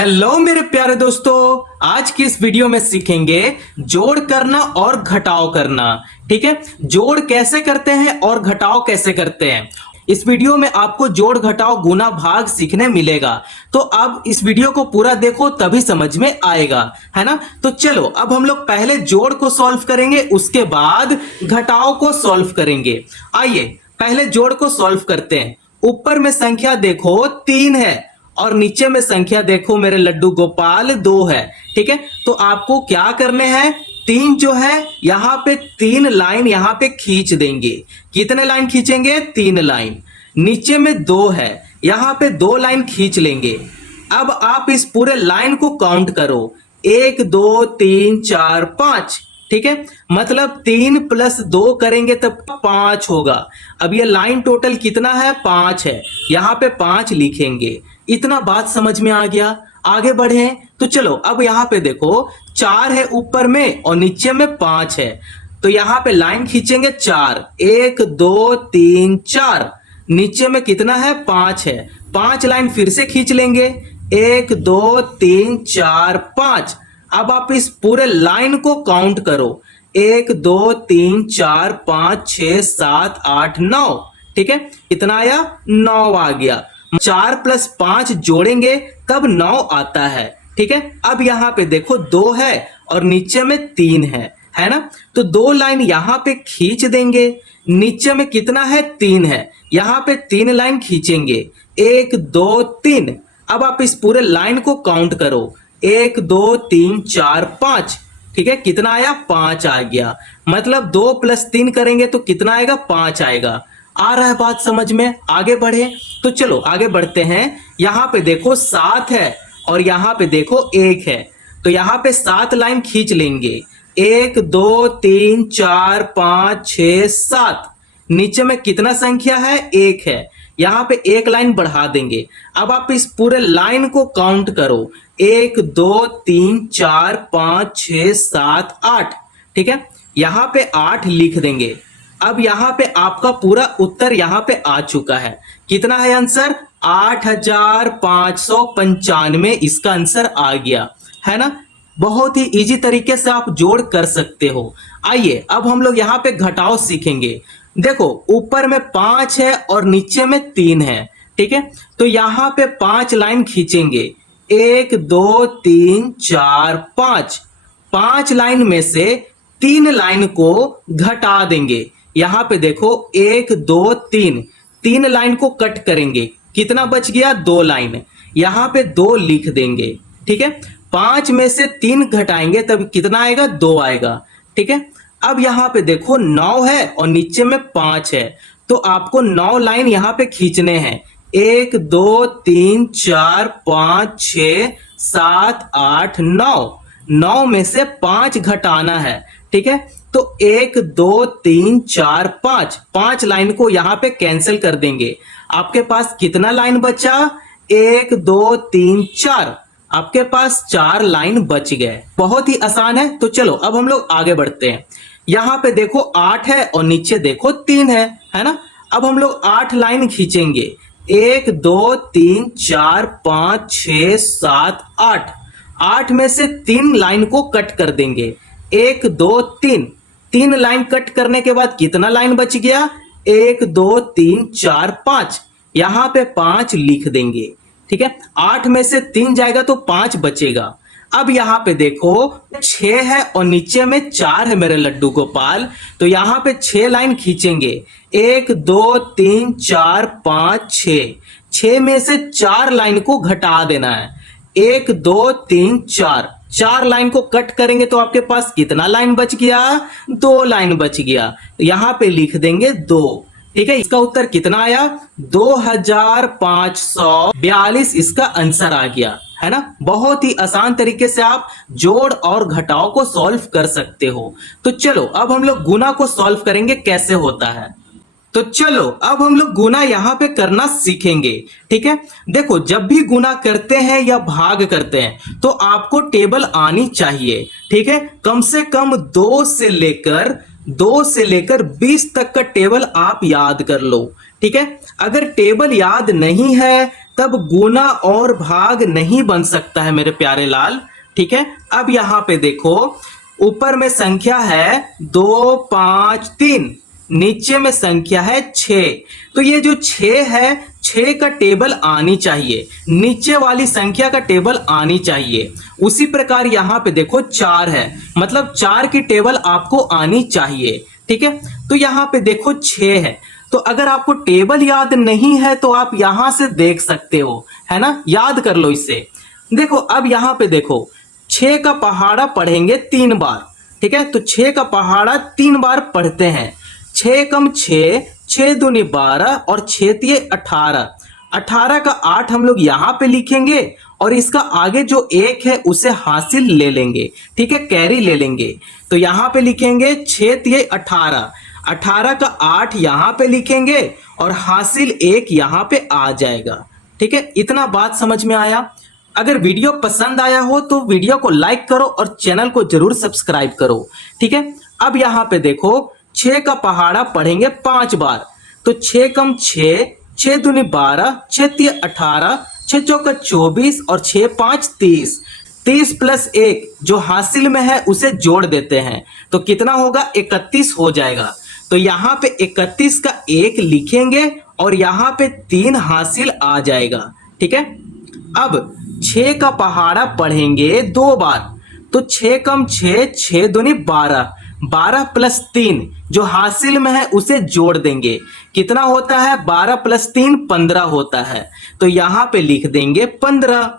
Hello मेरे प्यारे दोस्तों, आज की इस वीडियो में सीखेंगे जोड़ करना और घटाव करना। ठीक है, जोड़ कैसे करते हैं और घटाव कैसे करते हैं। इस वीडियो में आपको जोड़ घटाव गुना भाग सीखने मिलेगा, तो अब इस वीडियो को पूरा देखो तभी समझ में आएगा, है ना। तो चलो अब हम लोग पहले जोड़ को सॉल्व करेंगे, उसके बाद घटाव को सॉल्व करेंगे। आइए पहले जोड़ को सॉल्व करते हैं। ऊपर में संख्या देखो 3 है और नीचे में संख्या देखो मेरे लड्डू गोपाल 2 है। ठीक है, तो आपको क्या करने हैं, 3 जो है यहाँ पे 3 लाइन यहाँ पे खींच देंगे। कितने लाइन खींचेंगे, 3 लाइन। नीचे में 2 है, यहाँ पे 2 लाइन खींच लेंगे। अब आप इस पूरे लाइन को काउंट करो, 1 2 3 4 5। ठीक है, मतलब 3 + 2 करेंगे तब 5 होगा। अब ये लाइन टोटल कितना है, 5 है। यहाँ पे 5 लिखेंगे। इतना बात समझ में आ गया। आगे बढ़े तो चलो अब यहाँ पे देखो 4 है ऊपर में और नीचे में 5 है, तो यहाँ पे लाइन खींचेंगे 4, 1 2 3 4। नीचे में कितना है, 5 है। 5 लाइन फिर से खींच लेंगे, 1 2 3 4 5। अब आप इस पूरे लाइन को काउंट करो, 1 2 3 4 5 6 7 8 9। ठीक है, कितना आया, 9 आ गया। 4 + 5 जोड़ेंगे तब 9 आता है। ठीक है, अब यहाँ पे देखो 2 है और नीचे में 3 है ना। तो 2 लाइन यहाँ पे खींच देंगे। नीचे में कितना है, 3 है। यहाँ पे 3 लाइन खींचेंगे, 1 2 3। अब आप इस पूरे लाइन को काउंट करो, 1 2 3 4 5। ठीक है, कितना आया, 5 आ गया। मतलब 2 + 3 करेंगे तो कितना आएगा, 5 आएगा। आ रहा है बात समझ में। आगे बढ़े तो चलो आगे बढ़ते हैं। यहाँ पे देखो 7 है और यहाँ पे देखो 1 है, तो यहाँ पे 7 लाइन खींच लेंगे, 1 2 3 4 5 6 7। नीचे में कितना संख्या है, 1 है। यहाँ पे 1 लाइन बढ़ा देंगे। अब आप इस पूरे लाइन को काउंट करो, 1 2 3 4 5 6 7 8। ठीक है, यहाँ पे 8 लिख देंगे। अब यहाँ पे आपका पूरा उत्तर यहाँ पे आ चुका है। कितना है आंसर, 8595 इसका आंसर आ गया, है ना। बहुत ही इजी तरीके से आप जोड़ कर सकते हो। आइए अब हम लोग यहाँ पे घटाव सीखेंगे। देखो ऊपर में 5 है और नीचे में 3 है। ठीक है, तो यहाँ पे 5 लाइन खींचेंगे, 1 2 3 4 5। 5 लाइन में से 3 लाइन को घटा देंगे। यहाँ पे देखो 1 2 3, 3 लाइन को कट करेंगे। कितना बच गया, 2 लाइन। यहाँ पे 2 लिख देंगे। ठीक है, 5 में से 3 घटाएंगे तब कितना आएगा, 2 आएगा। ठीक है, अब यहाँ पे देखो 9 है और नीचे में 5 है, तो आपको 9 लाइन यहाँ पे खींचने हैं, 1 2 3 4 5 6 7 8 9। 9 में से 5 घटाना है। ठीक है, तो 1 2 3 4 5, 5 लाइन को यहाँ पे कैंसिल कर देंगे। आपके पास कितना लाइन बचा, 1 2 3 4। आपके पास 4 लाइन बच गए। बहुत ही आसान है। तो चलो अब हम लोग आगे बढ़ते हैं। यहाँ पे देखो 8 है और नीचे देखो 3 है ना। अब हम लोग 8 लाइन खींचेंगे, 1 2 3 4 5 6 7 8। 8 में से 3 लाइन को कट कर देंगे, 1 2 3। 3 लाइन कट करने के बाद कितना लाइन बच गया, 1 2 3 4 5। यहाँ पे 5 लिख देंगे। ठीक है, 8 में से 3 जाएगा तो 5 बचेगा। अब यहाँ पे देखो 6 है और नीचे में 4 है मेरे लड्डू गोपाल, तो यहाँ पे 6 लाइन खींचेंगे, 1 2 3 4 5 6। 6 में से 4 लाइन को घटा देना है, 1 2 3 4। 4 लाइन को कट करेंगे तो आपके पास कितना लाइन बच गया, 2 लाइन बच गया। यहाँ पे लिख देंगे 2। ठीक है, इसका उत्तर कितना आया, 2542 इसका आंसर आ गया, है ना। बहुत ही आसान तरीके से आप जोड़ और घटाव को सॉल्व कर सकते हो। तो चलो अब हम लोग गुना को सॉल्व करेंगे, कैसे होता है। तो चलो अब हम लोग गुना यहाँ पे करना सीखेंगे। ठीक है, देखो जब भी गुना करते हैं या भाग करते हैं तो आपको टेबल आनी चाहिए। ठीक है, कम से कम 2 से लेकर 20 तक का टेबल आप याद कर लो। ठीक है, अगर टेबल याद नहीं है तब गुना और भाग नहीं बन सकता है मेरे प्यारे लाल। ठीक है, अब यहां पे देखो, ऊपर में संख्या है 2 5 3, नीचे में संख्या है 6। तो ये जो 6 है, 6 का टेबल आनी चाहिए, नीचे वाली संख्या का टेबल आनी चाहिए। उसी प्रकार यहां पे देखो 4 है, मतलब 4 की टेबल आपको आनी चाहिए। ठीक है, तो यहां पे देखो 6 है। तो अगर आपको टेबल याद नहीं है तो आप यहां से देख सकते हो, है ना, याद कर लो इसे। देखो अब यहां पे देखो, 6 का पहाड़ा पढ़ेंगे 3 बार। ठीक है, तो 6 का पहाड़ा 3 बार पढ़ते हैं। 6 कम 6, 6 दूनी 12 और 6 तिये 18। 18 का 8 हम लोग यहाँ पे लिखेंगे और इसका आगे जो 1 है उसे हासिल ले लेंगे। ठीक है, कैरी ले लेंगे। तो यहाँ पे लिखेंगे 6 तिये 18। 18 का 8 यहाँ पे लिखेंगे और हासिल 1 यहाँ पे आ जाएगा। ठीक है, इतना बात समझ में आया। अगर वीडियो पसंद आया हो तो वीडियो को लाइक करो और चैनल को जरूर सब्सक्राइब करो। ठीक है, अब यहाँ पे देखो 6 का पहाड़ा पढ़ेंगे 5 बार। तो 6 कम 6, 6 दूनी 12, 6 तिये 18, 6 चौका 24 और 6 5 30। 30 प्लस 1 जो हासिल में है उसे जोड़ देते हैं, तो कितना होगा, 31 हो जाएगा। तो यहाँ पे 31 का 1 लिखेंगे और यहाँ पे 3 हासिल आ जाएगा। ठीक है, अब 6 का पहाड़ा पढ़ेंगे 2 बार। तो 6 कम 6, 6 दूनी 12, 12 प्लस 3 जो हासिल में है उसे जोड़ देंगे, कितना होता है, 12 प्लस 3 15 होता है। तो यहाँ पे लिख देंगे 15।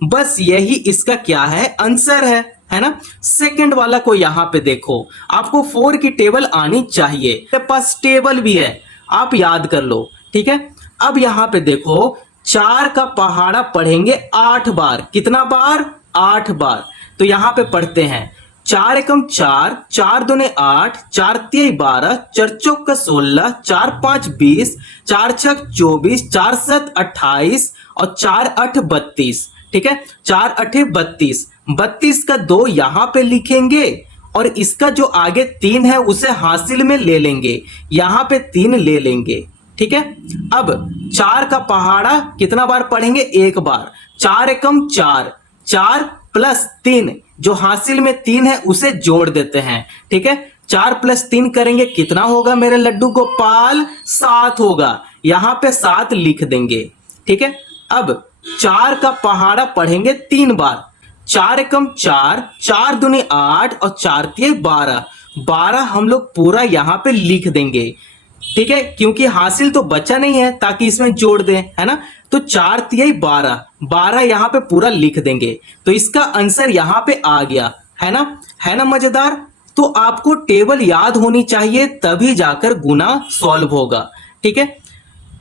बस यही इसका क्या है, आंसर है ना। सेकंड वाला को यहाँ पे देखो, आपको 4 की टेबल आनी चाहिए, मेरे पास टेबल भी है, आप याद कर लो। ठीक है, अब यहाँ पे देखो 4 का पहाड़ा पढ़ेंगे 8 बार। कितना बार, 8 बार। तो यहाँ पे पढ़ते हैं 4 एकम 4, 4 दूने 8, 4 तिये 12, 4 चौका 16, 4 5 20, 4 छक 24, 4 7 28 और 4 8 32। ठीक है, 4 8 32। 32 का 2 यहाँ पे लिखेंगे और इसका जो आगे 3 है उसे हासिल में ले लेंगे, यहाँ पे 3 ले लेंगे। ठीक है, अब 4 का पहाड़ा कितना बार पढ़ेंगे, 1 बार। 4 एकम 4, 4 प्लस 3 जो हासिल में 3 है उसे जोड़ देते हैं। ठीक है, 4 प्लस 3 करेंगे, कितना होगा मेरे लड्डू गोपाल, 7 होगा, यहाँ पे 7 लिख देंगे। ठीक है, अब 4 का पहाड़ा पढ़ेंगे 3 बार। 4 एकम 4, 4 दूनी 8 और 4 तिये 12, 12 हम लोग पूरा यहाँ पे लिख देंगे। ठीक है, क्योंकि हासिल तो बचा नहीं है ताकि इसमें जोड़ दें, है ना। तो 4 तिये 12, 12 यहाँ पे पूरा लिख देंगे। तो इसका आंसर यहाँ पे आ गया, है ना मजेदार। तो आपको टेबल याद होनी चाहिए तभी जाकर गुना सॉल्व होगा। ठीक है,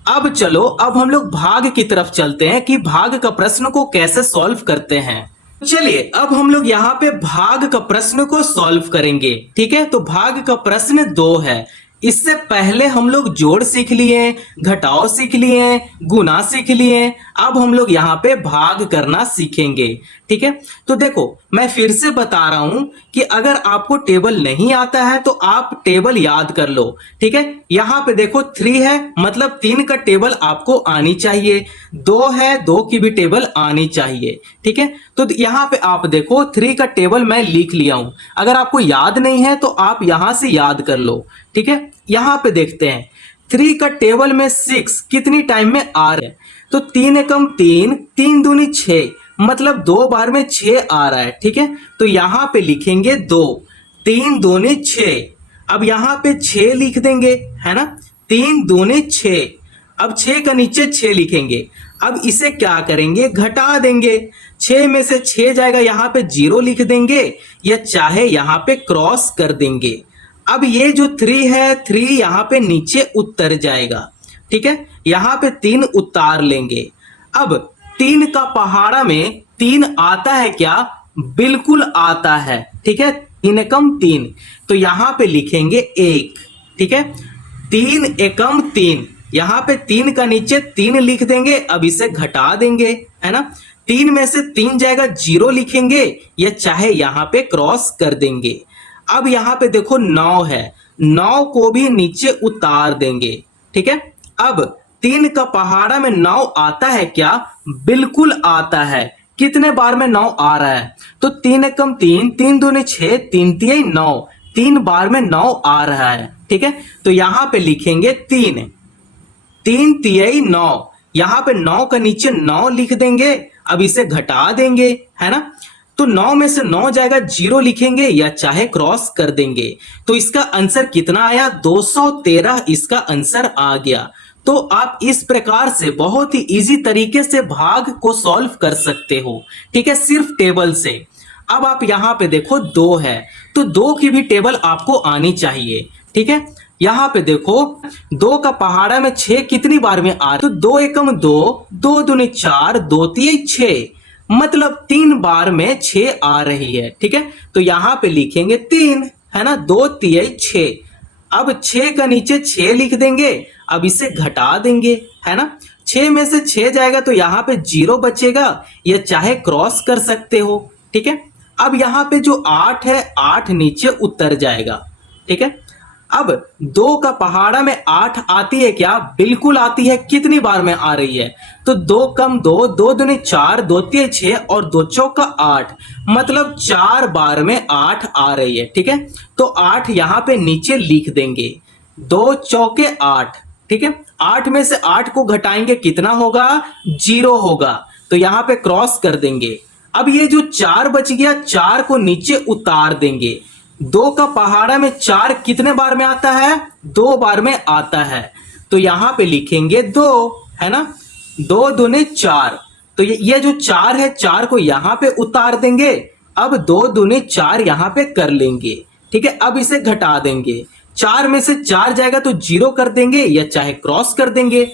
अब चलो, अब हम लोग भाग की तरफ चलते हैं कि भाग का प्रश्न को कैसे सॉल्व करते हैं। चलिए अब हम लोग यहाँ पे भाग का प्रश्न को सॉल्व करेंगे। ठीक है, तो भाग का प्रश्न 2 है। इससे पहले हम लोग जोड़ सीख लिए, घटाव सीख लिए, गुना सीख लिए, अब हम लोग यहाँ पे भाग करना सीखेंगे। ठीक है, तो देखो मैं फिर से बता रहा हूं कि अगर आपको टेबल नहीं आता है तो आप टेबल याद कर लो। ठीक है, यहाँ पे देखो 3 है, मतलब 3 का टेबल आपको आनी चाहिए। 2 है, 2 की भी टेबल आनी चाहिए। ठीक है, तो यहाँ पे आप देखो 3 का टेबल मैं लिख लिया हूं। अगर आपको याद नहीं है तो आप यहां से याद कर लो। ठीक है, यहाँ पे देखते हैं 3 का टेबल में 6 कितनी टाइम में आ रहा है, तो 3 एकम 3, 3 दूनी 6, मतलब 2 बार में 6 आ रहा है। ठीक है, तो यहाँ पे लिखेंगे 2, 3 दूनी 6। अब यहाँ पे 6 लिख देंगे, है ना, 3 दूनी 6। अब 6 का नीचे 6 लिखेंगे। अब इसे क्या करेंगे, घटा देंगे। 6 में से 6 जाएगा, यहाँ पे 0 लिख देंगे या चाहे यहाँ पे क्रॉस कर देंगे। अब ये जो 3 है, 3 यहाँ पे नीचे उतर जाएगा। ठीक है, यहाँ पे 3 उतार लेंगे। अब 3 का पहाड़ा में 3 आता है क्या, बिल्कुल आता है। ठीक है, 3 एकम 3, तो यहाँ पे लिखेंगे 1। ठीक है, 3 एकम 3, यहाँ पे 3 का नीचे 3 लिख देंगे। अब इसे घटा देंगे, है ना, 3 में से 3 जाएगा, 0 लिखेंगे या चाहे यहाँ पे क्रॉस कर देंगे। अब यहाँ पे देखो 9 है, 9 को भी नीचे उतार देंगे। ठीक है, अब 3 का पहाड़ा में 9 आता है क्या? बिल्कुल आता है। कितने बार में 9 आ रहा है? तो 3 एकम 3, 3 दूनी 6, 3 तिहाई 9, 3 बार में 9 आ रहा है। ठीक है, तो यहां पे लिखेंगे 3, 3 तिहाई 9, यहां पे 9 का नीचे 9 लिख देंगे। अब इसे घटा देंगे, है ना? तो 9 में से 9 जाएगा, 0 लिखेंगे या चाहे क्रॉस कर देंगे। तो इसका आंसर कितना आया? 213 इसका आंसर आ गया। तो आप इस प्रकार से बहुत ही इजी तरीके से भाग को सॉल्व कर सकते हो। ठीक है, सिर्फ टेबल से। अब आप यहां पे देखो 2 है, तो 2 की भी टेबल आपको आनी चाहिए। ठीक है, यहां पे देखो 2 का पहाड़ा में 6 कितनी बार में आ रहा है? तो 2 एकम 2, 2 दूनी 4, 2 तिहाई 6, मतलब 3 बार में 6 आ रही है। ठीक है, तो यहां पे लिखेंगे 3, है ना? 2 तिहाई 6। अब 6 का नीचे 6 लिख देंगे। अब इसे घटा देंगे, है ना? 6 में से 6 जाएगा तो यहाँ पे 0 बचेगा, या चाहे क्रॉस कर सकते हो। ठीक है, अब यहाँ पे जो 8 है, 8 नीचे उतर जाएगा। ठीक है, अब 2 का पहाड़ा में 8 आती है क्या? बिल्कुल आती है। कितनी बार में आ रही है? तो 2 कम 2, 2 दूनी 4, 2 तिहाई 6 और 2 चौका 8, मतलब 4 बार में 8 आ रही है। ठीक है, तो 8 यहां पे नीचे लिख देंगे। 2 चौके 8। ठीक है, 8 में से 8 को घटाएंगे, कितना होगा? 0 होगा। तो यहां पे क्रॉस कर देंगे। अब ये जो 4 बच गया, 4 को नीचे उतार देंगे। 2 का पहाड़ा में 4 कितने बार में आता है? 2 बार में आता है। तो यहां पे लिखेंगे 2, है ना? 2 दूने 4, तो ये जो 4 है, 4 को यहां पे उतार देंगे। अब 2 दूने 4 यहां पे कर लेंगे। ठीक है, अब इसे घटा देंगे। 4 में से 4 जाएगा तो 0 कर देंगे, या चाहे क्रॉस कर देंगे।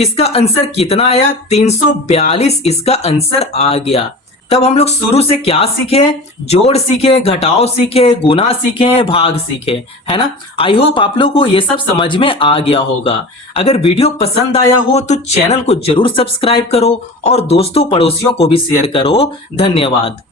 इसका आंसर कितना आया? 342 इसका आंसर आ गया। तब हम लोग शुरू से क्या सीखे? जोड़ सीखे, घटाव सीखे, गुना सीखे, भाग सीखे, है ना? आई होप आप लोग को ये सब समझ में आ गया होगा। अगर वीडियो पसंद आया हो तो चैनल को जरूर सब्सक्राइब करो और दोस्तों पड़ोसियों को भी शेयर करो। धन्यवाद।